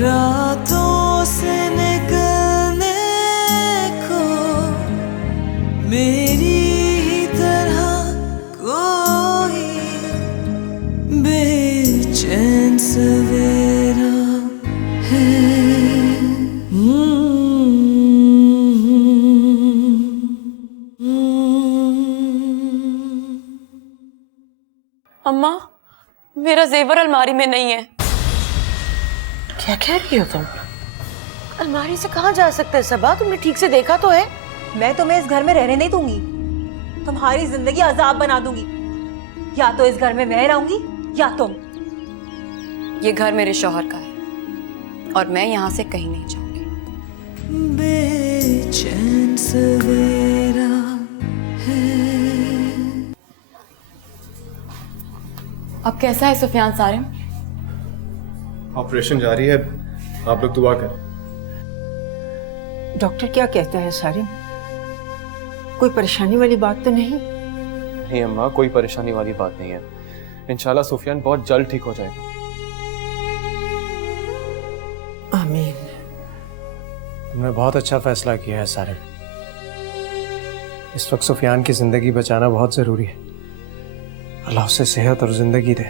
रातों से निकलने को मेरी ही तरह कोई बेचैन सवेरा है। अम्मा, मेरा जेवर अलमारी में नहीं है। क्या कह रही हो तुम? अलमारी से कहाँ जा सकता है सबा? तुमने ठीक से देखा तो है? मैं तुम्हें इस घर में रहने नहीं दूंगी। तुम्हारी जिंदगी अजाब बना दूंगी। या तो इस घर में मैं रहूंगी या तुम। ये घर मेरे शौहर का है और मैं यहाँ से कहीं नहीं जाऊंगी। बेचैन सवेरा है। अब कैसा है सुफियान सारिम? ऑपरेशन जारी है, आप लोग दुआ करें। डॉक्टर क्या कहता है सारिम? कोई परेशानी वाली बात तो नहीं? नहीं अम्मा, कोई परेशानी वाली बात नहीं है। इंशाल्लाह सुफियान बहुत जल्द ठीक हो जाएगा। आमीन। तुमने बहुत अच्छा फैसला किया है सारे। इस वक्त सुफियान की जिंदगी बचाना बहुत जरूरी है। अल्लाह उसे सेहत और जिंदगी दे।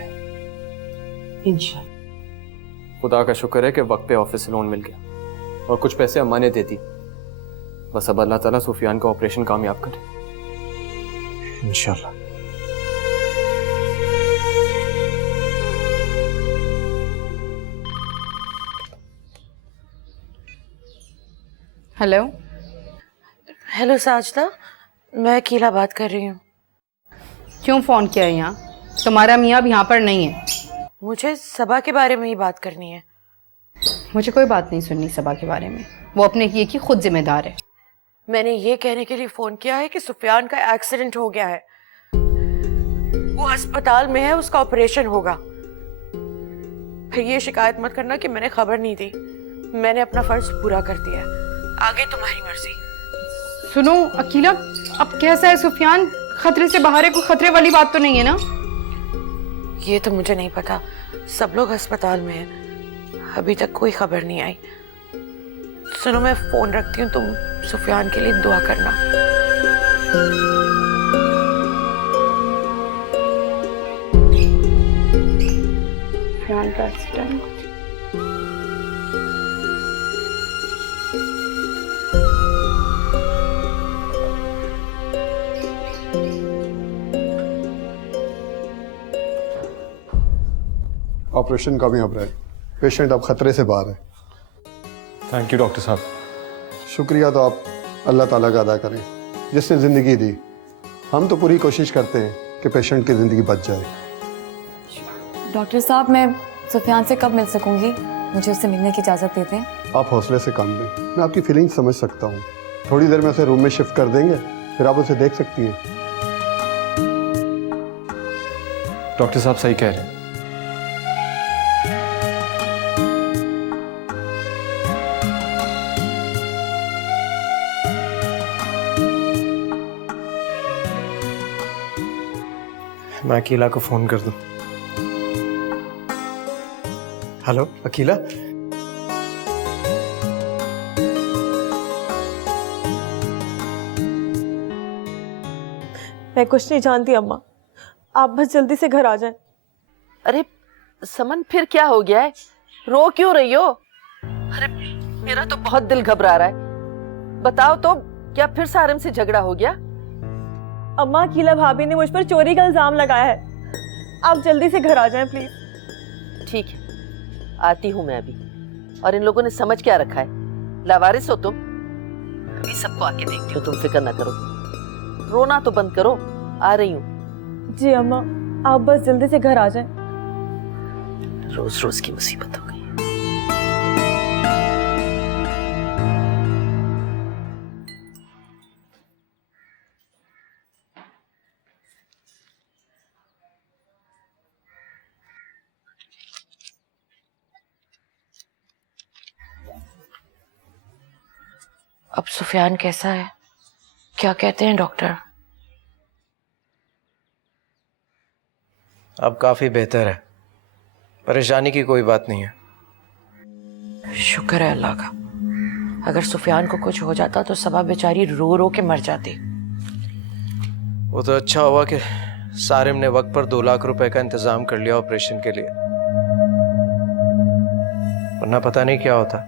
इंशाल्लाह। खुदा का शुक्र है कि वक्त पे ऑफिस से लोन मिल गया और कुछ पैसे अम्मा ने दे दी। बस अब अल्लाह ताला सुफियान का ऑपरेशन कामयाब करे इंशाल्लाह। हेलो। हेलो साजदा, मैं अकेला बात कर रही हूँ। क्यों फोन किया है? यहाँ तुम्हारा मियाँ अब यहाँ पर नहीं है। मुझे सबा के बारे में ही बात करनी है। मुझे कोई बात नहीं सुननी सबा के बारे में। वो अपने किए की खुद जिम्मेदार है। मैंने ये कहने के लिए फोन किया है कि सुफियान का एक्सीडेंट हो गया है। वो अस्पताल में है, उसका ऑपरेशन होगा। फिर ये शिकायत मत करना कि मैंने खबर नहीं दी। मैंने अपना फर्ज पूरा कर दिया है, आगे तुम्हारी मर्जी। सुनो अकीला, अब कैसा है सुफियान? खतरे से बाहर है? कोई खतरे वाली बात तो नहीं है ना? ये तो मुझे नहीं पता। सब लोग अस्पताल में हैं, अभी तक कोई खबर नहीं आई। सुनो, मैं फोन रखती हूँ, तुम सुफियान के लिए दुआ करना। सुफियान का एक्सीडेंट। ऑपरेशन कामयाब रहे। पेशेंट अब खतरे से बाहर है। थैंक यू डॉक्टर साहब। शुक्रिया तो आप अल्लाह ताला का अदा करें जिसने ज़िंदगी दी। हम तो पूरी कोशिश करते हैं कि पेशेंट की ज़िंदगी बच जाए। डॉक्टर साहब, मैं सुफियान से कब मिल सकूंगी? मुझे उससे मिलने की इजाज़त देते हैं? आप हौसले से काम लें। मैं आपकी फीलिंग्स समझ सकता हूँ। थोड़ी देर में उसे रूम में शिफ्ट कर देंगे, फिर आप उसे देख सकती हैं। डॉक्टर साहब सही कह रहे हैं। मैं अकीला को फोन कर दूं। हेलो अकीला। मैं कुछ नहीं जानती अम्मा, आप बस जल्दी से घर आ जाएं। अरे समन, फिर क्या हो गया है? रो क्यों रही हो? अरे मेरा तो बहुत दिल घबरा रहा है। बताओ तो, क्या फिर सारिम से झगड़ा हो गया? अम्मा, अकीला भाभी ने मुझ पर चोरी का इल्जाम लगाया है। आप जल्दी से घर आ जाएं प्लीज। ठीक है, आती हूँ मैं अभी। और इन लोगों ने समझ क्या रखा है? लावारिस हो तुम। अभी सबको आके देखती हो, तुम फिक्र ना करो। रोना तो बंद करो, आ रही हूँ। जी अम्मा, आप बस जल्दी से घर आ जाएं। रोज रोज की मुसीबत हो गई। अब सुफियान कैसा है? क्या कहते हैं डॉक्टर? अब काफी बेहतर है, परेशानी की कोई बात नहीं है। शुक्र है अल्लाह का। अगर सुफियान को कुछ हो जाता तो सबा बेचारी रो रो के मर जाती। वो तो अच्छा हुआ कि सारिम ने वक्त पर 2 लाख रुपए का इंतजाम कर लिया ऑपरेशन के लिए, वरना पता नहीं क्या होता।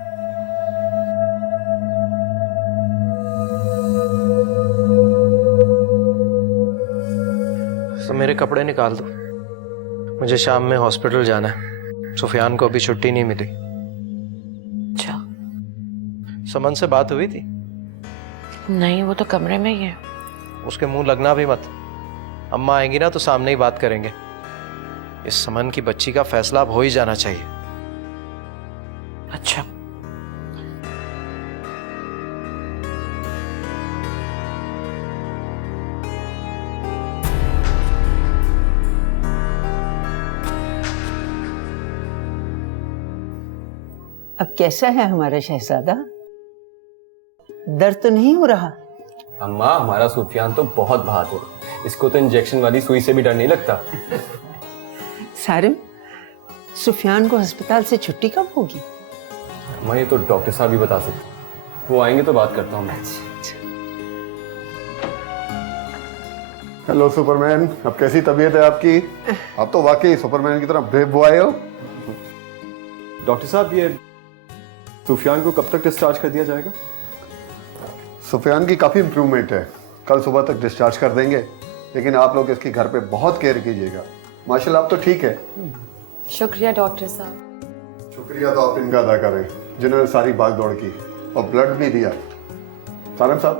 तो मेरे कपड़े निकाल दो, मुझे शाम में हॉस्पिटल जाना है। सुफियान को अभी छुट्टी नहीं मिली। अच्छा। समन से बात हुई थी? नहीं, वो तो कमरे में ही है। उसके मुंह लगना भी मत, अम्मा आएंगी ना तो सामने ही बात करेंगे। इस समन की बच्ची का फैसला अब हो ही जाना चाहिए। अच्छा। अब कैसा है हमारा शहजादा? दर्द तो नहीं हो रहा? अम्मा, हमारा सुफियान तो बहुत बहादुर, इसको तो इंजेक्शन वाली सुई से भी डर नहीं लगता। सारिम, सुफियान को अस्पताल से छुट्टी कब होगी? अम्मा, ये तो डॉक्टर साहब भी बता सकते, वो आएंगे तो बात करता हूँ मैं। हेलो सुपरमैन, अब कैसी तबीयत है आपकी? आप तो वाकई सुपरमैन की तरह ब्रेव बॉय हो। डॉक्टर साहब, ये सुफियान को कब तक डिस्चार्ज कर दिया जाएगा? सुफियान की काफ़ी इम्प्रूवमेंट है, कल सुबह तक डिस्चार्ज कर देंगे, लेकिन आप लोग इसकी घर पे बहुत केयर कीजिएगा। माशाल्लाह, आप तो ठीक है। शुक्रिया डॉक्टर साहब। शुक्रिया तो आप इनका अदा करें जिन्होंने सारी भाग दौड़ की और ब्लड भी दिया। सानम साहब,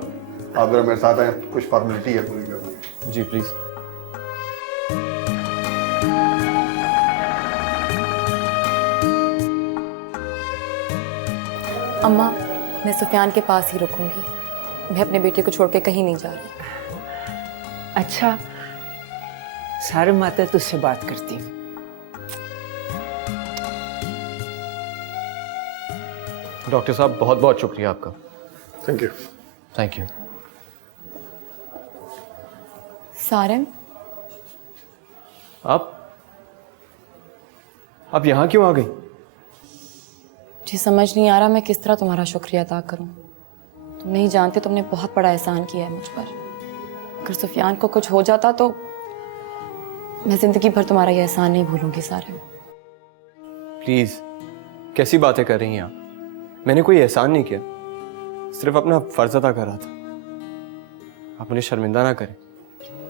आप जरा मेरे साथ आए, कुछ फॉर्मेलिटी है पूरी करनी। जी प्लीज। अम्मा, मैं सुफियान के पास ही रुकूंगी। मैं अपने बेटे को छोड़ के कहीं नहीं जा रही। अच्छा, सारिम माता तुझसे बात करती हूँ। डॉक्टर साहब, बहुत बहुत शुक्रिया आपका। Thank you. Thank you. Sarim, आप यहाँ क्यों आ गई? मुझे समझ नहीं आ रहा मैं किस तरह तुम्हारा शुक्रिया अदा करूं। तुम नहीं जानते, तुमने बहुत बड़ा एहसान किया है मुझ पर। अगर सुफियान को कुछ हो जाता तो मैं जिंदगी भर तुम्हारा यह एहसान नहीं भूलूंगी। सारिम प्लीज, कैसी बातें कर रही हैं आप? मैंने कोई एहसान नहीं किया, सिर्फ अपना फर्ज अदा करा था। आप मुझे शर्मिंदा ना करें।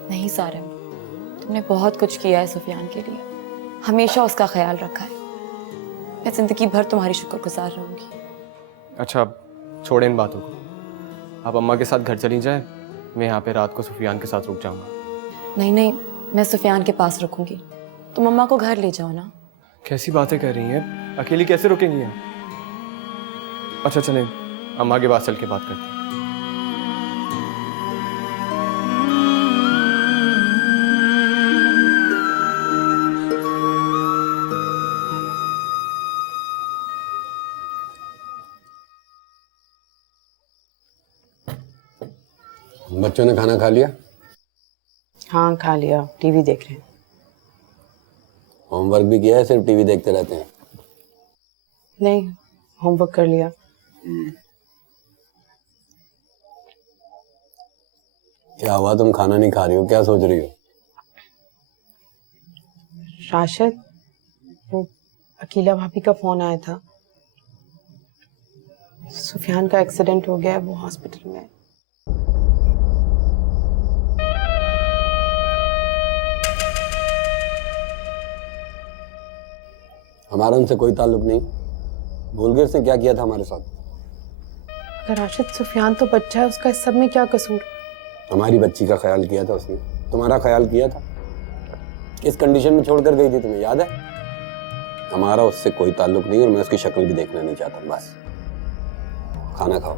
नहीं सारिम, तुमने बहुत कुछ किया है सुफियान के लिए, हमेशा उसका ख्याल रखा है। मैं जिंदगी भर तुम्हारी शुक्रगुजार रहूंगी। अच्छा, अब छोड़ें इन बातों को। आप अम्मा के साथ घर चली जाएं, मैं यहाँ पे रात को सुफियान के साथ रुक जाऊंगा। नहीं नहीं, मैं सुफियान के पास रुकूंगी। तुम अम्मा को घर ले जाओ ना। कैसी बातें कर रही हैं? अकेली कैसे रुकेंगी आप? अच्छा चलें, अम्मा के पास चल के बात करते हैं। बच्चों ने खाना खा लिया? हाँ, खा लिया, टीवी देख रहे हैं। होमवर्क भी किया है, सिर्फ टीवी देखते रहते हैं? नहीं, होमवर्क कर लिया। क्या हुआ, तुम खाना नहीं खा रही हो? क्या सोच रही हो? राशिद, वो अकीला भाभी का फोन आया था। सुफियान का एक्सीडेंट हो गया है, वो हॉस्पिटल में है। हमारा उनसे कोई ताल्लुक नहीं। भूल गए उसने क्या किया था हमारे साथ? अगर राशिद, सुफियान तो बच्चा है, उसका इस सब में क्या कसूर? हमारी बच्ची का ख्याल किया था उसने, तुम्हारा ख्याल किया था। किस कंडीशन में छोड़कर गई थी, तुम्हें याद है? हमारा उससे कोई ताल्लुक नहीं और मैं उसकी शक्ल भी देखना नहीं चाहता। बस खाना खाओ।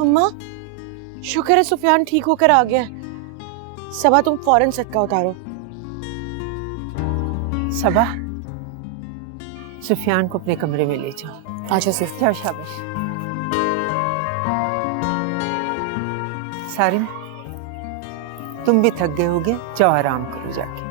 अम्मा, शुक्र है सुफियान ठीक होकर आ गया है। सबा, तुम फौरन सदका उतारो। सबा, सुफियान को अपने कमरे में ले जाओ। अच्छा सिस्टर। जाओ, शाबाश। सारिम, तुम भी थक गए होगे, जाओ आराम करो जाके।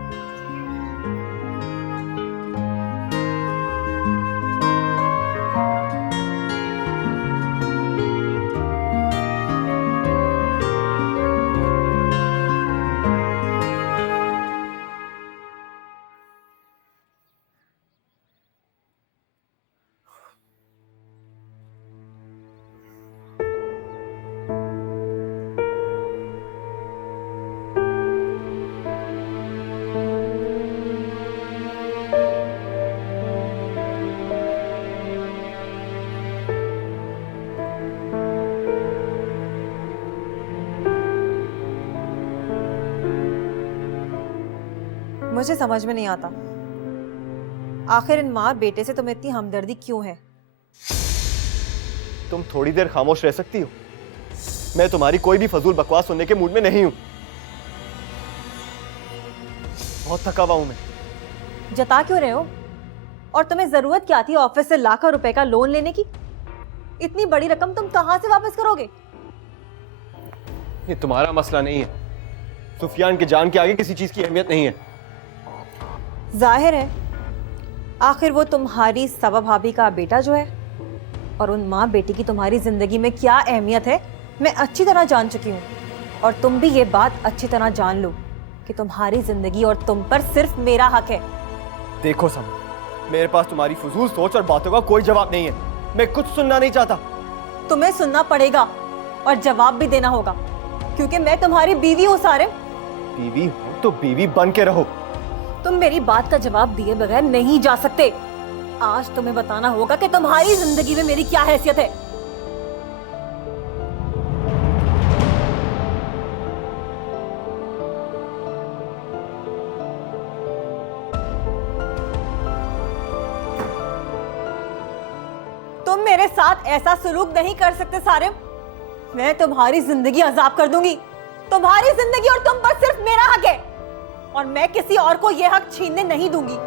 मुझे समझ में नहीं आता, आखिर इन माँ बेटे से तुम्हें इतनी हमदर्दी क्यों है? तुम थोड़ी देर खामोश रह सकती हो? मैं तुम्हारी कोई भी फजूल बकवास सुनने के मूड में नहीं हूं। बहुत थका हुआ हूं मैं। जता क्यों रहे हो? और तुम्हें जरूरत क्या थी ऑफिस से लाखों रुपए का लोन लेने की? इतनी बड़ी रकम तुम कहां से वापस करोगे? ये तुम्हारा मसला नहीं है। सुफियान के जान के आगे किसी चीज की अहमियत नहीं है। जाहिर है, आखिर वो तुम्हारी सवा भाभी का बेटा जो है, और उन माँ बेटी की तुम्हारी जिंदगी में क्या अहमियत है मैं अच्छी तरह जान चुकी हूँ। और तुम भी ये बात अच्छी तरह जान लो कि तुम्हारी जिंदगी और तुम पर सिर्फ मेरा हक है। देखो समझ, मेरे पास तुम्हारी फजूल सोच और बातों का कोई जवाब नहीं है। मैं कुछ सुनना नहीं चाहता। तुम्हें सुनना पड़ेगा और जवाब भी देना होगा, क्योंकि मैं तुम्हारी बीवी हूँ सारिम। बीवी हो तो बीवी बन के रहो। तुम मेरी बात का जवाब दिए बगैर नहीं जा सकते। आज तुम्हें बताना होगा कि तुम्हारी जिंदगी में मेरी क्या हैसियत है। तुम मेरे साथ ऐसा सलूक नहीं कर सकते सारिम। मैं तुम्हारी जिंदगी अजाब कर दूंगी। तुम्हारी जिंदगी और तुम पर सिर्फ मेरा हक है, और मैं किसी और को यह हक छीनने नहीं दूंगी।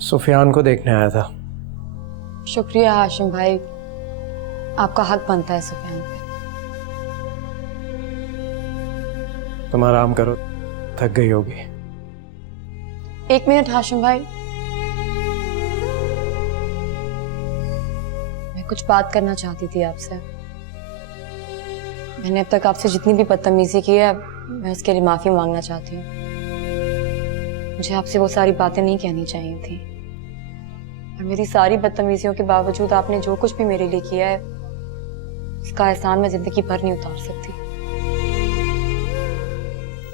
सुफियान को देखने आया था। शुक्रिया हाशिम भाई, आपका हक बनता है सुफियान पे। तुम आराम करो, थक गई होगी। एक मिनट हाशिम भाई, मैं कुछ बात करना चाहती थी आपसे। मैंने अब तक आपसे जितनी भी बदतमीजी की है, मैं उसके लिए माफी मांगना चाहती हूँ। मुझे आपसे वो सारी बातें नहीं कहनी चाहिए थी, और मेरी सारी बदतमीजियों के बावजूद आपने जो कुछ भी मेरे लिए किया है, उसका एहसान मैं जिंदगी भर नहीं उतार सकती।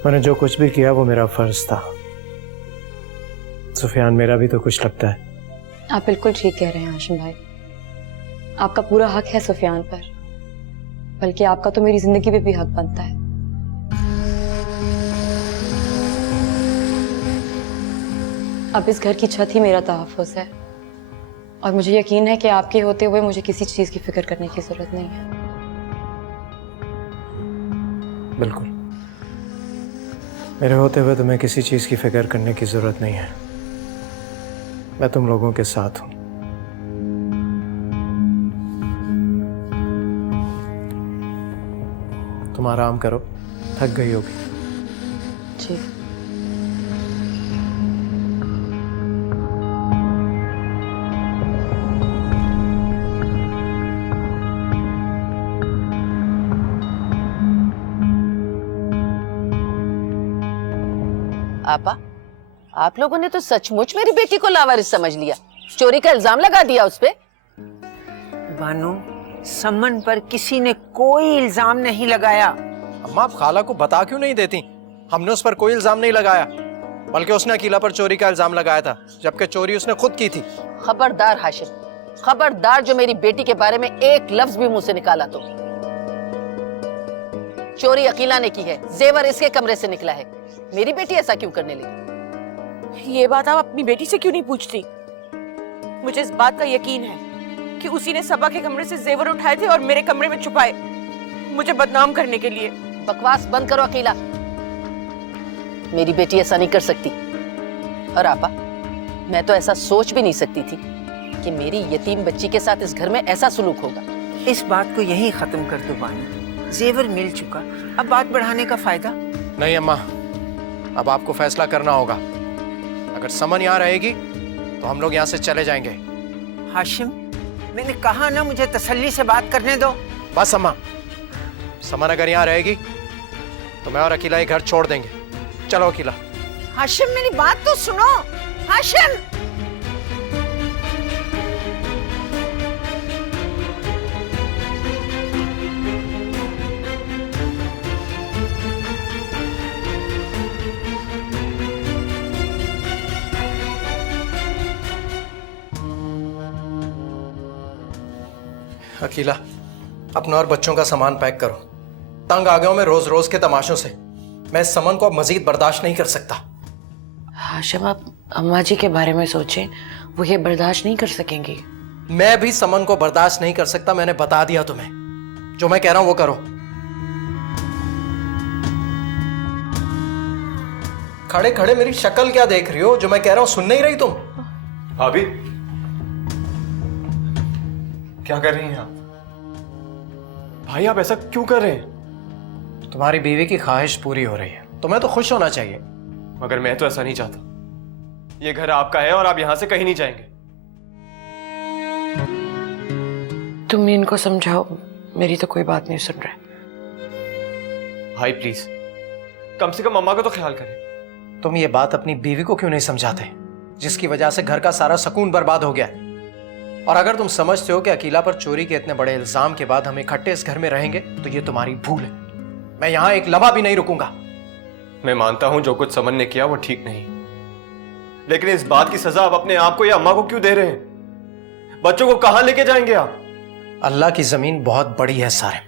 मैंने जो कुछ भी किया वो मेरा फर्ज था। सुफियान मेरा भी तो कुछ लगता है। आप बिल्कुल ठीक कह रहे हैं हाशिम भाई, आपका पूरा हक है सुफियान पर, बल्कि आपका तो मेरी जिंदगी पे भी हक बनता है। अब इस घर की छत ही मेरा तहफ़्फ़ुज़ है, और मुझे यकीन है कि आपके होते हुए मुझे किसी चीज की फिक्र करने की जरूरत नहीं है। बिल्कुल, मेरे होते हुए तुम्हें किसी चीज की फिक्र करने की जरूरत नहीं है। मैं तुम लोगों के साथ हूं। तुम आराम करो, थक गई होगी। जी। आपा, आप लोगों ने तो सचमुच मेरी बेटी को लावारिस समझ लिया, चोरी का इल्जाम लगा दिया उस पे। बानो, समन पर किसी ने कोई इल्जाम नहीं लगाया। अम्मा, आप खाला को बता क्यों नहीं देती? हमने उस पर कोई इल्जाम नहीं लगाया, बल्कि उसने अकीला पर चोरी का इल्जाम लगाया था, जबकि चोरी उसने खुद की थी। खबरदार हाशिम, खबरदार जो मेरी बेटी के बारे में एक लफ्ज भी मुंह से निकाला तो। चोरी अकीला ने की है, जेवर इसके कमरे से निकला है। मेरी बेटी ऐसा क्यों करने लगी? ये बात आप अपनी बेटी से क्यों नहीं पूछती? मुझे इस बात का यकीन है कि उसी ने सबा के कमरे से जेवर उठाए थे और मेरे कमरे में छुपाए, मुझे बदनाम करने के लिए। बकवास बंद करो अकीला, मेरी बेटी ऐसा नहीं कर सकती। और आपा, मैं तो ऐसा सोच भी नहीं सकती थी कि मेरी यतीम बच्ची के साथ इस घर में ऐसा सुलूक होगा। इस बात को यहीं खत्म कर दो बानू, जेवर मिल चुका, अब बात बढ़ाने का फायदा नहीं अम्मा, अब आपको फैसला करना होगा। अगर समन यहाँ रहेगी तो हम लोग यहाँ से चले जाएंगे। हाशिम, मैंने कहा ना मुझे तसल्ली से बात करने दो। बस अम्मा, समन अगर यहाँ रहेगी तो मैं और अकीला ये घर छोड़ देंगे। चलो अकीला। हाशिम, मेरी बात तो सुनो। हाशिम, अकीला, अपना और बच्चों का सामान पैक करो। तंग आ गया हूं मैं रोज रोज के तमाशों से। मैं इस समन को अब मजीद बर्दाश्त नहीं कर सकता। हाशिम, आप अम्मा जी के बारे में सोचें, वो ये बर्दाश्त नहीं कर सकेंगी। मैं भी समन को बर्दाश्त नहीं कर सकता। मैंने बता दिया तुम्हें, जो मैं कह रहा हूं वो करो। खड़े खड़े मेरी शक्ल क्या देख रही हो? जो मैं कह रहा हूं सुन नहीं रही तुम? भाभी, क्या कर रही हैं आप? भाई, आप ऐसा क्यों कर रहे हैं? तुम्हारी बीवी की ख्वाहिश पूरी हो रही है, तुम्हें तो खुश होना चाहिए। मगर मैं तो ऐसा नहीं चाहता। ये घर आपका है और आप यहां से कहीं नहीं जाएंगे। तुम इनको समझाओ, मेरी तो कोई बात नहीं सुन रहे। भाई प्लीज, कम से कम अम्मा का तो ख्याल करें। तुम ये बात अपनी बीवी को क्यों नहीं समझाते, जिसकी वजह से घर का सारा सुकून बर्बाद हो गया है? और अगर तुम समझते हो कि अकीला पर चोरी के इतने बड़े इल्जाम के बाद हम इकट्ठे इस घर में रहेंगे तो ये तुम्हारी भूल है। मैं यहां एक लम्हा भी नहीं रुकूंगा। मैं मानता हूं जो कुछ समन ने किया वो ठीक नहीं, लेकिन इस बात की सजा आप अपने आप को या अम्मा को क्यों दे रहे हैं? बच्चों को कहां लेके जाएंगे आप? अल्लाह की जमीन बहुत बड़ी है सारे।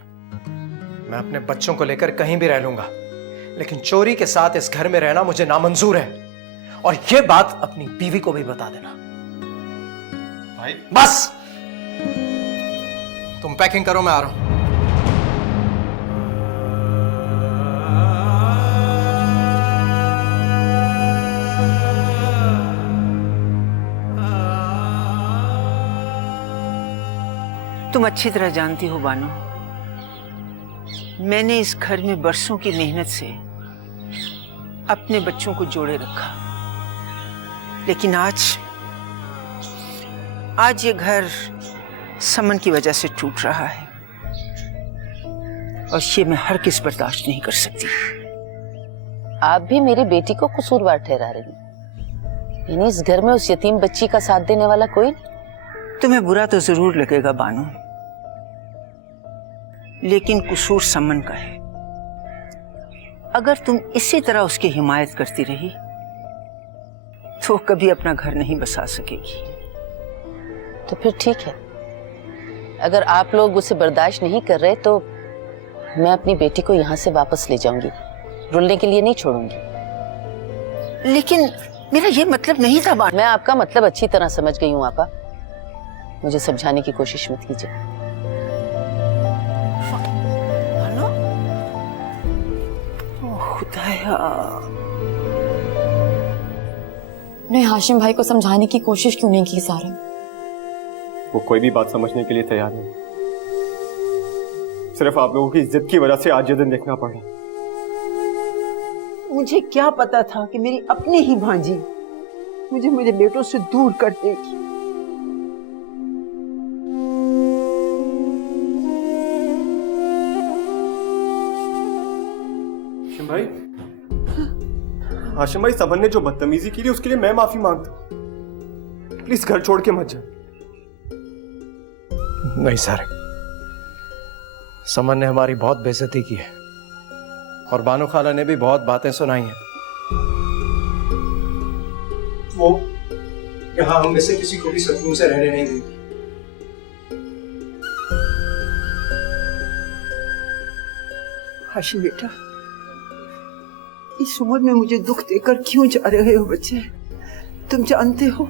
मैं अपने बच्चों को लेकर कहीं भी रह लूंगा, लेकिन चोरी के साथ इस घर में रहना मुझे नामंजूर है। और यह बात अपनी बीवी को भी बता देना। भाई बस, तुम पैकिंग करो, मैं आ रहा हूं। तुम अच्छी तरह जानती हो बानो, मैंने इस घर में बरसों की मेहनत से अपने बच्चों को जोड़े रखा, लेकिन आज ये घर समन की वजह से टूट रहा है और ये मैं हर किस बर्दाश्त नहीं कर सकती। आप भी मेरी बेटी को कसूरवार ठहरा रही हैं। यानी इस घर में उस यतीम बच्ची का साथ देने वाला कोई? तुम्हें बुरा तो जरूर लगेगा बानो, लेकिन कसूर समन का है। अगर तुम इसी तरह उसकी हिमायत करती रही तो कभी अपना घर नहीं बसा सकेगी। तो फिर ठीक है, अगर आप लोग उसे बर्दाश्त नहीं कर रहे तो मैं अपनी बेटी को यहाँ से वापस ले जाऊंगी, रुलने के लिए नहीं छोड़ूंगी। लेकिन मेरा ये मतलब नहीं था बानो। मैं आपका मतलब अच्छी तरह समझ गई हूँ आपा, मुझे समझाने की कोशिश मत कीजिए। बानो, ओह खुदाया, ने हाशिम भाई को समझाने की कोशिश क्यों नहीं की सारा? वो कोई भी बात समझने के लिए तैयार नहीं। सिर्फ आप लोगों की इज्जत की वजह से आज ये दिन देखना पड़ा। मुझे क्या पता था कि मेरी अपनी ही भांजी मुझे मेरे बेटों से दूर कर देगी। हाशिम भाई, समन ने जो बदतमीजी की थी उसके लिए मैं माफी मांगता हूं। प्लीज घर छोड़ के मत जाओ। नहीं सर, समन ने हमारी बहुत बेइज्जती की है और बानो खाला ने भी बहुत बातें सुनाई हैं। वो यहाँ हम में से किसी को भी सुकून से रहने नहीं देगी। हाशिम बेटा, इस उम्र में मुझे दुख देकर क्यों जा रहे हो बच्चे? तुम जानते हो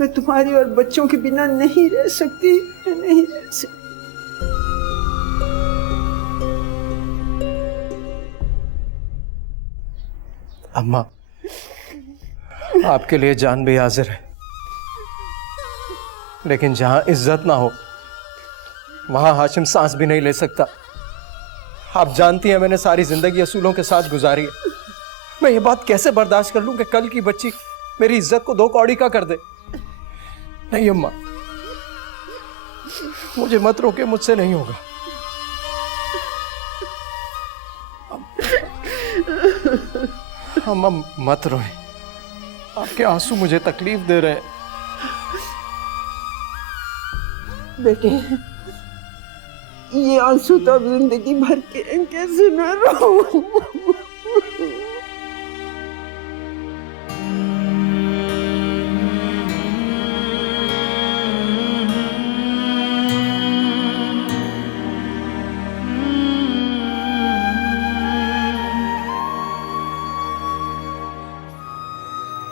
मैं तुम्हारी और बच्चों के बिना नहीं रह सकती, नहीं रह सकती। अम्मा, आपके लिए जान भी हाजिर है, लेकिन जहां इज्जत ना हो वहां हाशिम सांस भी नहीं ले सकता। आप जानती हैं मैंने सारी जिंदगी असूलों के साथ गुजारी है। मैं ये बात कैसे बर्दाश्त कर लूं कि कल की बच्ची मेरी इज्जत को दो कौड़ी का कर दे। नहीं अम्मा, मुझे मत रोके, मुझसे नहीं होगा। अम्मा मत रोए, आपके आंसू मुझे तकलीफ दे रहे हैं। बेटे, ये आंसू तो अब जिंदगी भर के हैं, कैसे न रो।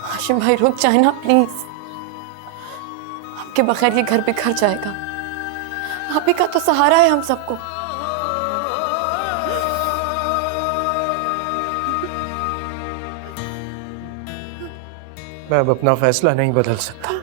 हाशिम भाई रुक जाए ना प्लीज, आपके बगैर ये घर बिखर जाएगा। आप ही का तो सहारा है हम सबको। मैं अब अपना फैसला नहीं बदल सकता।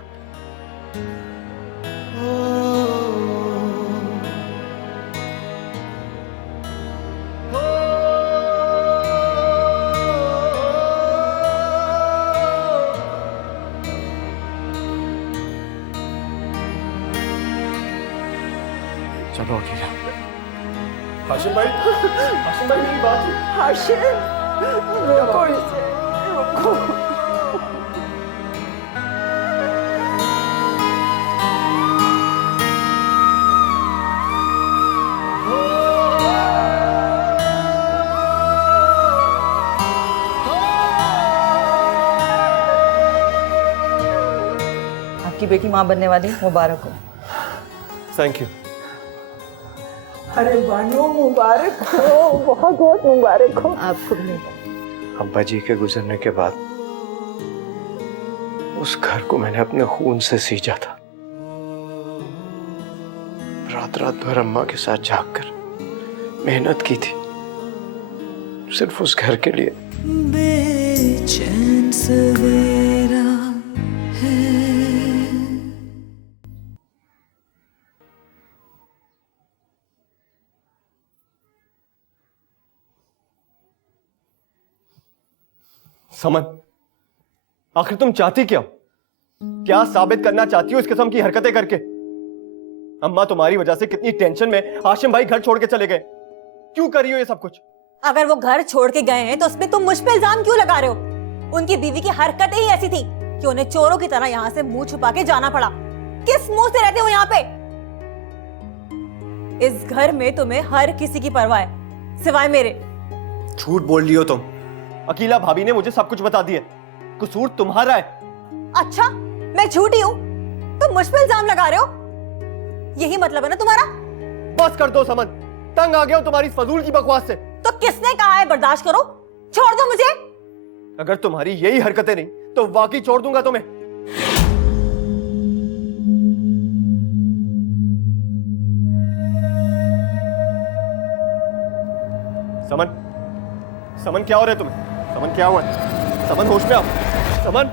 चलो अकीला। हाशिम भाई मेरी बात। हाशिम, रुको इसे, रुको। आपकी बेटी माँ बनने वाली, मुबारक हो। Thank you. अरे बानो, मुबारक हो, बहुत बहुत मुबारक हो आपको भी। अब्बा जी के गुजरने के बाद उस घर को मैंने अपने खून से सींचा था। रात रात भर अम्मा के साथ जाग कर मेहनत की थी, सिर्फ उस घर के लिए। बेचैन सवेरा है। समन, आखिर तुम चाहती क्या हो? क्या साबित करना चाहती हो इस किस्म की हरकतें करके? अम्मा तुम्हारी वजह से कितनी टेंशन में हाशिम भाई घर छोड़ के चले गए। क्यों कर रही हो ये सब कुछ? अगर वो घर छोड़ के गए हैं तो उसमें तुम मुझ पे इल्जाम क्यों लगा रहे हो? उनकी बीवी की हरकतें ही ऐसी थी कि उन्हें चोरों की तरह यहाँ से मुंह छुपा के जाना पड़ा। किस मुंह से रहते हो यहाँ पे? इस घर में तुम्हें हर किसी की परवाह है सिवाय मेरे। झूठ बोल रही हो तुम। अकीला भाभी ने मुझे सब कुछ बता दिया। कसूर तुम्हारा है। अच्छा, मैं झूठी हूँ? तुम मुझ पे इल्जाम लगा रहे हो? यही मतलब है ना तुम्हारा? बस कर दो समन, तंग आ गया हूं तुम्हारी इस फजूल की बकवास से। तो किसने कहा है बर्दाश्त करो? छोड़ दो मुझे। अगर तुम्हारी यही हरकतें नहीं तो वाकई छोड़ दूंगा तुम्हें। समन, समन क्या हो रहा है तुम्हें? समन क्या हुआ? समन होश में आओ। समन,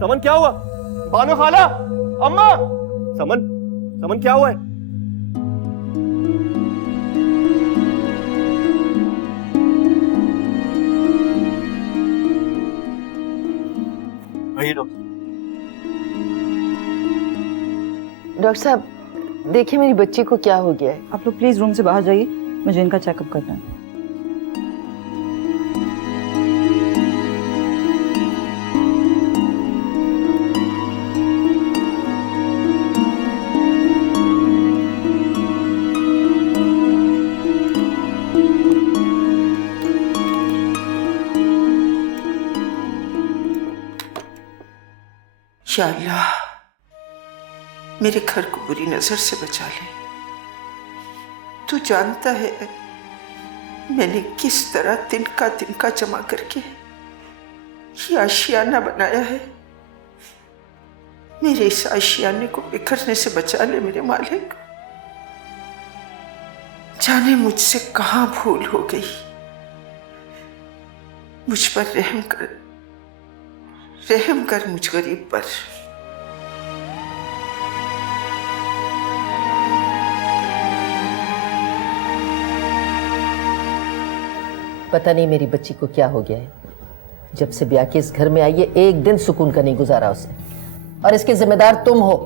समन क्या हुआ? बानो खाला, अम्मा, समन, समन क्या हुआ है? डॉक्टर साहब, देखिए मेरी बच्ची को क्या हो गया है। आप लोग प्लीज रूम से बाहर जाइए, मुझे इनका चेकअप करना है। या अल्लाह, मेरे घर को बुरी नजर से बचा ले। तू जानता है मैंने किस तरह तिनका तिनका जमा करके ये आशियाना बनाया है। मेरे इस आशियाने को बिखरने से बचा ले मेरे मालिक। जाने मुझसे कहां भूल हो गई। मुझ पर रहम कर मुझ गरीब पर। पता नहीं मेरी बच्ची को क्या हो गया है। जब से ब्याह के इस घर में आई है, एक दिन सुकून का नहीं गुजारा उसने, और इसके जिम्मेदार तुम हो।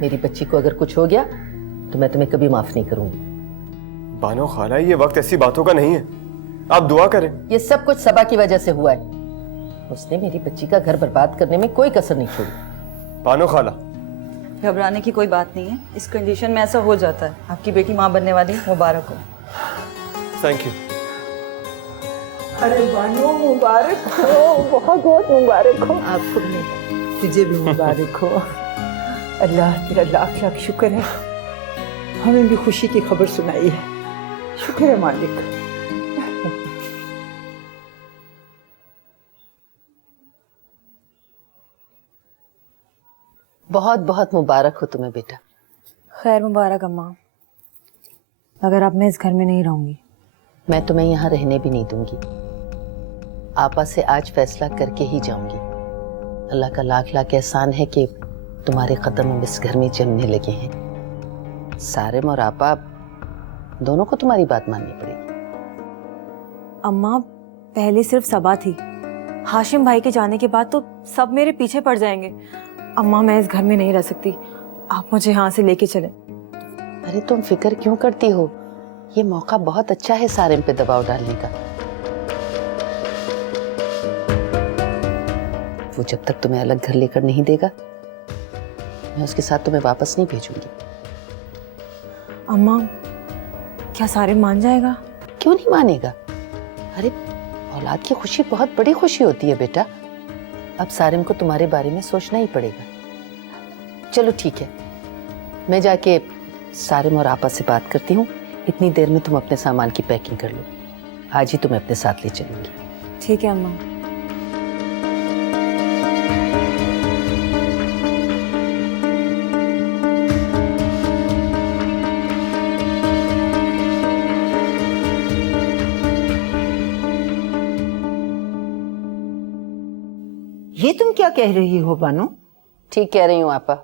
मेरी बच्ची को अगर कुछ हो गया तो मैं तुम्हें कभी माफ नहीं करूंगी। बानो खाला, ये वक्त ऐसी बातों का नहीं है, आप दुआ करें। ये सब कुछ सबा की वजह से हुआ है। उसने मेरी बच्ची का घर बर्बाद करने में कोई कसर नहीं छोड़ी। बानो खाला, घबराने की कोई बात नहीं है, इस कंडीशन में ऐसा हो जाता है। आपकी बेटी माँ बनने वाली, मुबारक हो। Thank you. अरे बानो मुबारक हो, बहुत बहुत मुबारक हो। आपको भी। तुझे भी मुबारक हो। अल्लाह तेरा लाख लाख शुक्र है, हमें भी खुशी की खबर सुनाई है। शुक्र है मालिक। बहुत बहुत मुबारक हो तुम्हें बेटा। खैर मुबारक अम्मा, मगर अब मैं इस घर में नहीं रहूंगी। मैं तुम्हें यहाँ रहने भी नहीं दूंगी। आपा से आज फैसला करके ही जाऊंगी। अल्लाह का लाख लाख एहसान है कि तुम्हारे कदम अब इस घर में जमने लगे हैं। सारिम और आपा दोनों को तुम्हारी बात माननी पड़ेगी। अम्मा पहले सिर्फ सबा थी, हाशिम भाई के जाने के बाद तो सब मेरे पीछे पड़ जाएंगे। अम्मा मैं इस घर में नहीं रह सकती, आप मुझे यहाँ से लेके चले। अरे तुम फिक्र क्यों करती हो? ये मौका बहुत अच्छा है सारिम पे दबाव डालने का। वो जब तक तुम्हें अलग घर लेकर नहीं देगा, मैं उसके साथ तुम्हें वापस नहीं भेजूंगी। अम्मा क्या सारिम मान जाएगा? क्यों नहीं मानेगा? अरे औलाद की खुशी बहुत बड़ी खुशी होती है बेटा। अब सारिम को तुम्हारे बारे में सोचना ही पड़ेगा। चलो ठीक है, मैं जाके सारिम और आपा से बात करती हूँ। इतनी देर में तुम अपने सामान की पैकिंग कर लो, आज ही तुम्हें अपने साथ ले चलूंगी। ठीक है अम्मा। ये तुम क्या कह रही हो बानो? ठीक कह रही हूँ आपा,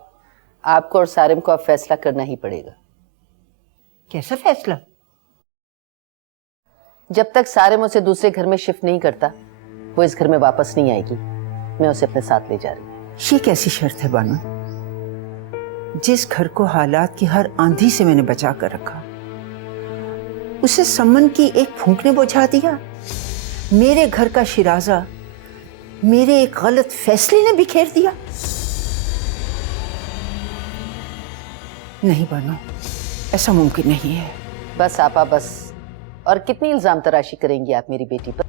आपको और सारिम को अब फैसला करना ही पड़ेगा। कैसा फैसला? जब तक सारिम उसे दूसरे घर में शिफ्ट नहीं करता, वो इस घर में वापस नहीं आएगी। मैं उसे अपने साथ ले जा रही हूँ। ये कैसी शर्त है बानो? जिस घर को हालात की हर आंधी से मैंने बचा कर रखा, उसे समन की एक फूंक ने बुझा दिया। मेरे घर का शिराजा मेरे एक गलत फैसले ने बिखेर दिया। नहीं बानो, ऐसा मुमकिन नहीं है। बस आपा बस। और कितनी इल्जाम तराशी करेंगी आप मेरी बेटी पर?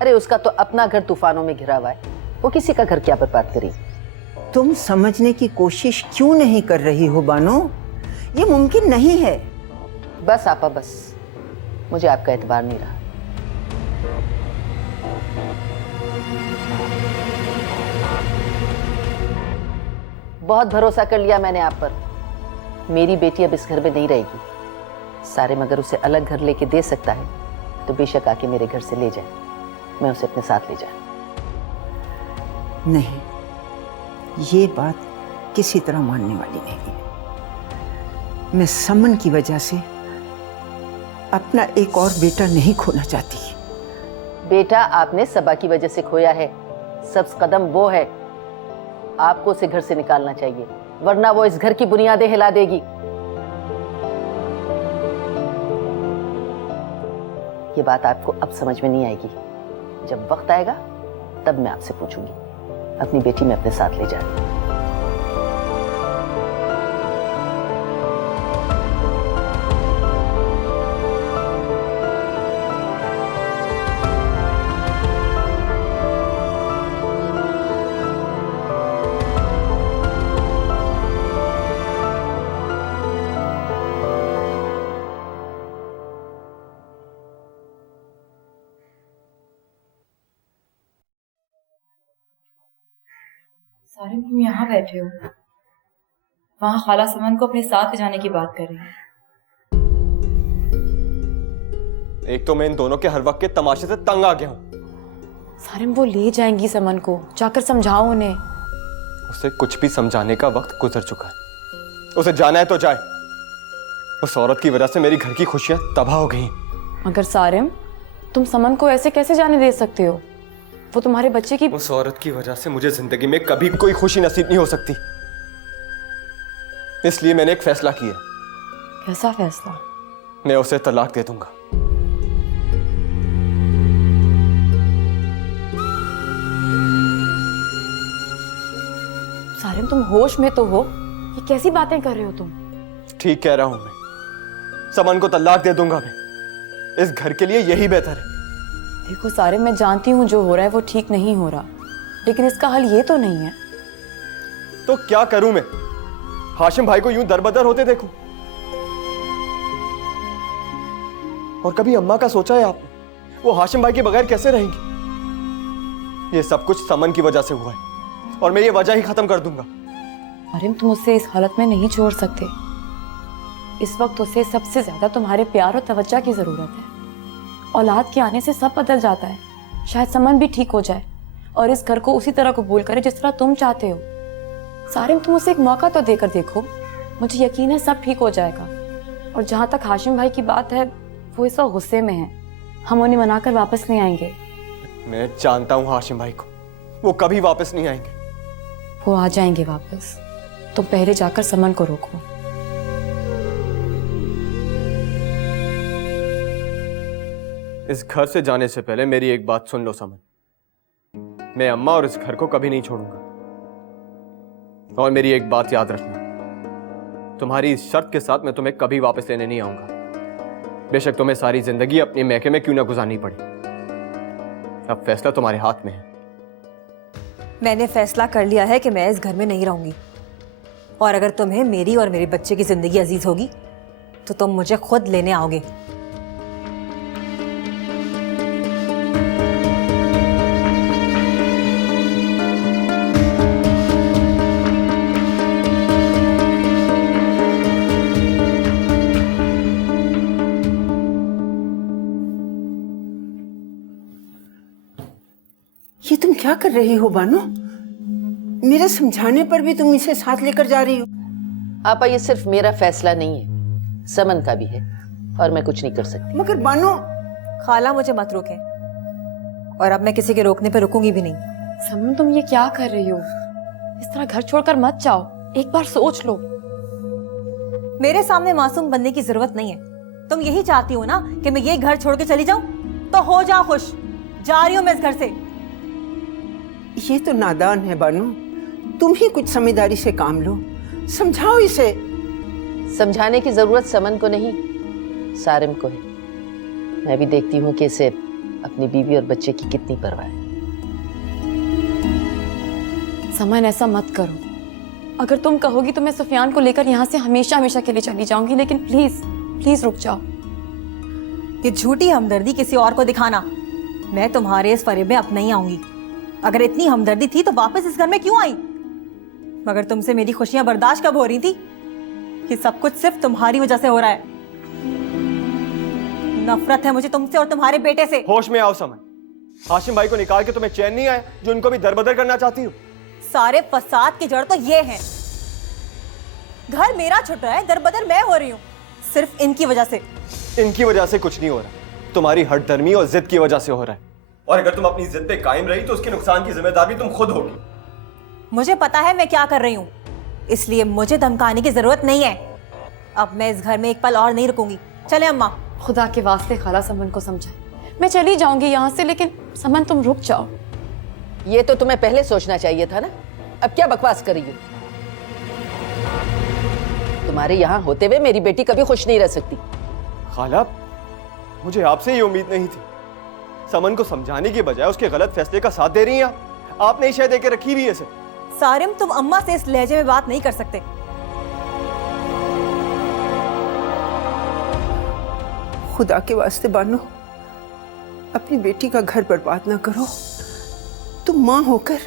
अरे उसका तो अपना घर तूफानों में घिरा हुआ है, वो किसी का घर क्या बर्बाद करेगी? तुम समझने की कोशिश क्यों नहीं कर रही हो बानो? ये मुमकिन नहीं है। बस आपा बस, मुझे आपका एतबार नहीं रहा। बहुत भरोसा कर लिया मैंने आप पर। मेरी बेटी अब इस घर में नहीं रहेगी। सारिम अगर उसे अलग घर लेके दे सकता है तो बेशक आके मेरे घर से ले जाए, मैं उसे अपने साथ ले जाऊं। नहीं, ये बात किसी तरह मानने वाली नहीं है। मैं समन की वजह से अपना एक और बेटा नहीं खोना चाहती। बेटा आपने सबा की वजह से खोया है। सबसे कदम वो है। आपको उसे घर से निकालना चाहिए, वरना वो इस घर की बुनियादें हिला देगी। ये बात आपको अब समझ में नहीं आएगी। जब वक्त आएगा तब मैं आपसे पूछूंगी। अपनी बेटी मैं अपने साथ ले जा रही हूं। सारिम तुम यहाँ बैठे हो, वहाँ खाला समन को अपने साथ ले जाने की बात कर रही है। एक तो मैं इन दोनों के हर वक्त के तमाशे से तंग आ गया हूँ। सारिम वो ले जाएंगी समन को, जाकर समझाओ उन्हें। उसे कुछ भी समझाने का वक्त गुजर चुका है। उसे जाना है तो जाए। उस औरत की वजह से मेरी घर की खुशियां तबाह हो गई। मगर सारिम तुम समन को ऐसे कैसे जाने दे सकते हो? वो तुम्हारे बच्चे की। उस औरत की वजह से मुझे जिंदगी में कभी कोई खुशी नसीब नहीं हो सकती। इसलिए मैंने एक फैसला किया। कैसा फैसला? मैं उसे तलाक दे दूंगा। सारिम तुम होश में तो हो? ये कैसी बातें कर रहे हो तुम? ठीक कह रहा हूं मैं। समन को तलाक दे दूंगा मैं। इस घर के लिए यही बेहतर है। देखो सारिम, मैं जानती हूँ जो हो रहा है वो ठीक नहीं हो रहा, लेकिन इसका हल ये तो नहीं है। तो क्या करूं मैं? हाशिम भाई को यूं दरबदर होते देखूं? और कभी अम्मा का सोचा है आपने? वो हाशिम भाई के बगैर कैसे रहेंगी? ये सब कुछ समन की वजह से हुआ है और मैं ये वजह ही खत्म कर दूंगा। सारिम तुम उसे इस हालत में नहीं छोड़ सकते। इस वक्त उसे सबसे ज्यादा तुम्हारे प्यार और तवज्जो की जरूरत है। औलाद के आने से सब बदल जाता है। शायद समन भी ठीक हो जाए और इस घर को उसी तरह कबूल करे जिस तरह तुम चाहते हो। सारिम तुम उसे एक मौका तो देकर देखो, मुझे यकीन है सब ठीक हो जाएगा। और जहाँ तक हाशिम भाई की बात है, वो इस वक्त गुस्से में है। हम उन्हें मनाकर वापस नहीं आएंगे। मैं जानता हूँ हाशिम भाई को, वो कभी वापस नहीं आएंगे। वो आ जाएंगे वापस। तुम पहले जाकर समन को रोको। इस घर से जाने से पहले मेरी एक बात सुन लो समन। मैं अम्मा और इस घर को कभी नहीं छोड़ूंगा। और मेरी एक बात याद रखना, तुम्हारी इस शर्त के साथ मैं तुम्हें कभी वापस लेने नहीं आऊंगा। बेशक तुम्हें सारी जिंदगी अपने मैके में क्यों ना गुजारनी पड़ी। अब फैसला तुम्हारे हाथ में है। मैंने फैसला कर लिया है कि मैं इस घर में नहीं रहूंगी। और अगर तुम्हें मेरी और मेरे बच्चे की जिंदगी अजीज होगी तो तुम मुझे खुद लेने आओगे। ये तुम क्या कर रही हो बानो? मेरे समझाने पर भी तुम इसे साथ लेकर जा रही हो। आपा, ये सिर्फ मेरा फैसला नहीं है, समन का भी है और मैं कुछ नहीं कर सकती। मगर बानो। खाला मुझे मत रोके, और अब मैं किसी के रोकने पे रुकूंगी भी नहीं। समन तुम ये क्या कर रही हो? इस तरह घर छोड़कर मत जाओ, एक बार सोच लो। मेरे सामने मासूम बनने की जरूरत नहीं है। तुम यही चाहती हो ना कि मैं ये घर छोड़ के चली जाऊं? तो हो जाओ खुश। जा रही हूं मैं इस घर से। ये तो नादान है बानो, तुम ही कुछ समझदारी से काम लो, समझाओ इसे। समझाने की जरूरत समन को नहीं, सारिम को है। मैं भी देखती हूँ कि इसे अपनी बीवी और बच्चे की कितनी परवाह है। समन ऐसा मत करो। अगर तुम कहोगी तो मैं सुफियान को लेकर यहाँ से हमेशा हमेशा के लिए चली जाऊंगी, लेकिन प्लीज प्लीज रुक जाओ। ये झूठी हमदर्दी किसी और को दिखाना। मैं तुम्हारे इस फरेब में अब नहीं आऊंगी। अगर इतनी हमदर्दी थी तो वापस इस घर में क्यों आई? मगर तुमसे मेरी खुशियां बर्दाश्त कब हो रही थी? ये सब कुछ सिर्फ तुम्हारी वजह से हो रहा है। नफरत है मुझे तुमसे और तुम्हारे बेटे से। होश में आओ समन। हाशिम भाई को निकाल के तुम्हें चैन नहीं आया जो उनको भी दरबदर करना चाहती हो? सारे फसाद की जड़ तो ये है। घर मेरा छुट रहा है, दरबदर मैं हो रही हूँ सिर्फ इनकी वजह से। इनकी वजह से कुछ नहीं हो रहा, तुम्हारी हठधर्मी और जिद की वजह से हो रहा है। और अगर तुम अपनी जिद पे कायम रही तो उसके नुकसान की जिम्मेदार भी तुम खुद होगी। मुझे पता है मैं क्या कर रही हूँ, इसलिए मुझे धमकाने की जरूरत नहीं है। अब मैं इस घर में एक पल और नहीं रुकूंगी। चले अम्मा। खुदा के वास्ते खाला समन को समझाए। मैं चली जाऊंगी यहाँ से, लेकिन समन तुम रुक जाओ। ये तो तुम्हें पहले सोचना चाहिए था ना। अब क्या बकवास कर रही हो? तुम्हारे यहाँ होते हुए मेरी बेटी कभी खुश नहीं रह सकती। खाला, मुझे आपसे ये उम्मीद नहीं थी। समन को समझाने की बजाय उसके गलत फैसले का साथ दे रही हैं आपने शायद देके रखी भी है इसे। सारिम, तुम अम्मा से इस लहजे में बात नहीं कर सकते। खुदा के वास्ते बानो, अपनी बेटी का घर बर्बाद ना करो। तुम माँ होकर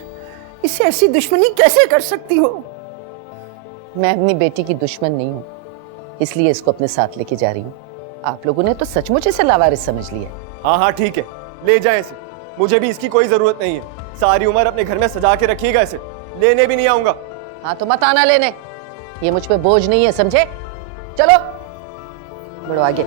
इससे ऐसी दुश्मनी कैसे कर सकती हो? मैं अपनी बेटी की दुश्मन नहीं हूँ, इसलिए इसको अपने साथ लेके जा रही हूँ। आप लोगों ने तो सचमुच इसे लावारिस समझ लिया। हाँ हाँ ठीक है, ले जाएं इसे। मुझे भी इसकी कोई जरूरत नहीं है। सारी उम्र अपने घर में सजा के रखिएगा इसे, लेने भी नहीं आऊंगा। हाँ तो मत आना लेने, ये मुझ पे बोझ नहीं है, समझे? चलो बढ़ो आगे।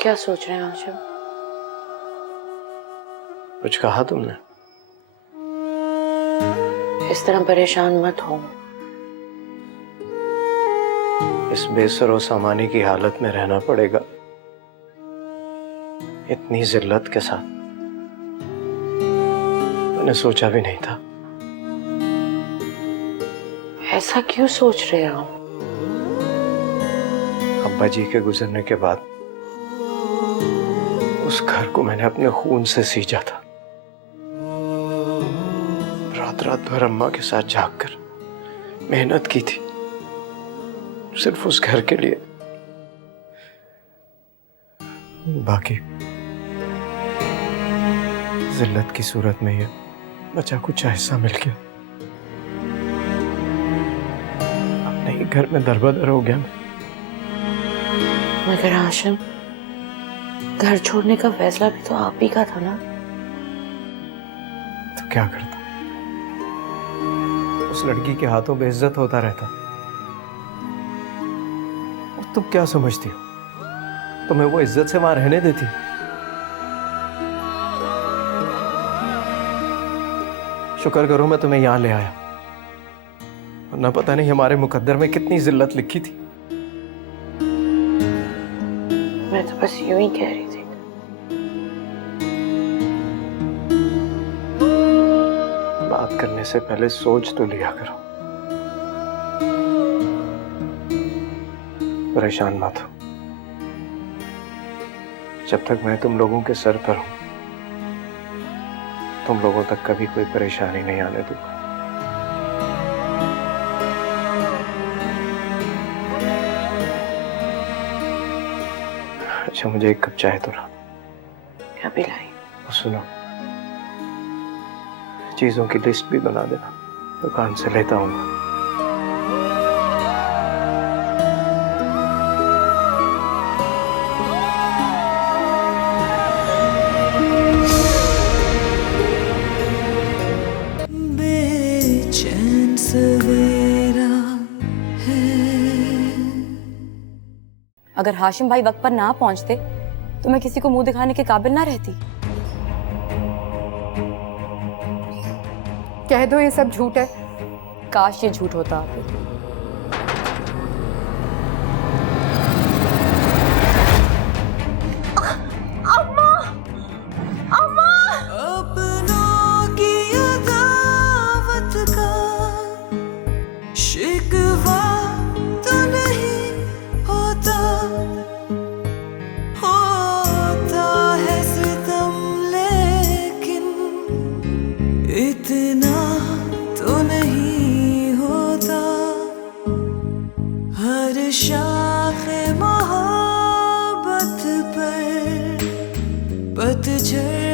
क्या सोच रहे हैं आशिम? कुछ कहा तुमने? इस तरह परेशान मत हो। इस बेसरो सामानी की हालत में रहना पड़ेगा, इतनी जिल्लत के साथ। मैंने सोचा भी नहीं था। ऐसा क्यों सोच रहे हो? अब्बा जी के गुजरने के बाद उस घर को मैंने अपने खून से सींचा था। रात रात भर अम्मा के साथ जागकर मेहनत की थी, सिर्फ उस घर के लिए। बाकी जिल्लत की सूरत में ये बचा कुछ ऐसा मिल गया, अपने ही घर में दरबदर हो गया मैं। मगर आशिम, घर छोड़ने का फैसला भी तो आप ही का था ना? तो क्या करता? उस लड़की के हाथों बेइज्जत होता रहता। और तुम क्या समझती हो, तुम्हें वो इज्जत से वहां रहने देती? शुक्र करो मैं तुम्हें यहां ले आया, वरना पता नहीं हमारे मुकद्दर में कितनी जिल्लत लिखी थी। मैं तो बस यूं ही कह रही थी। बात करने से पहले सोच तो लिया करो। परेशान मत हो, जब तक मैं तुम लोगों के सर पर हूं, तुम लोगों तक कभी कोई परेशानी नहीं आने दूंगा। अच्छा, मुझे एक कप चाय तो ला। क्या पिलाई? सुनो, चीजों की लिस्ट भी बना देना, दुकान से लेता हूँ। बेचैन सवेरा है। अगर हाशिम भाई वक्त पर ना पहुंचते तो मैं किसी को मुंह दिखाने के काबिल ना रहती। कह दो ये सब झूठ है। काश ये झूठ होता। अपनों की अदावत का शिकवा तो नहीं होता, होता है सितम लेकिन इतना तो नहीं होता। हर शाखे मोहब्बत पर पतझड़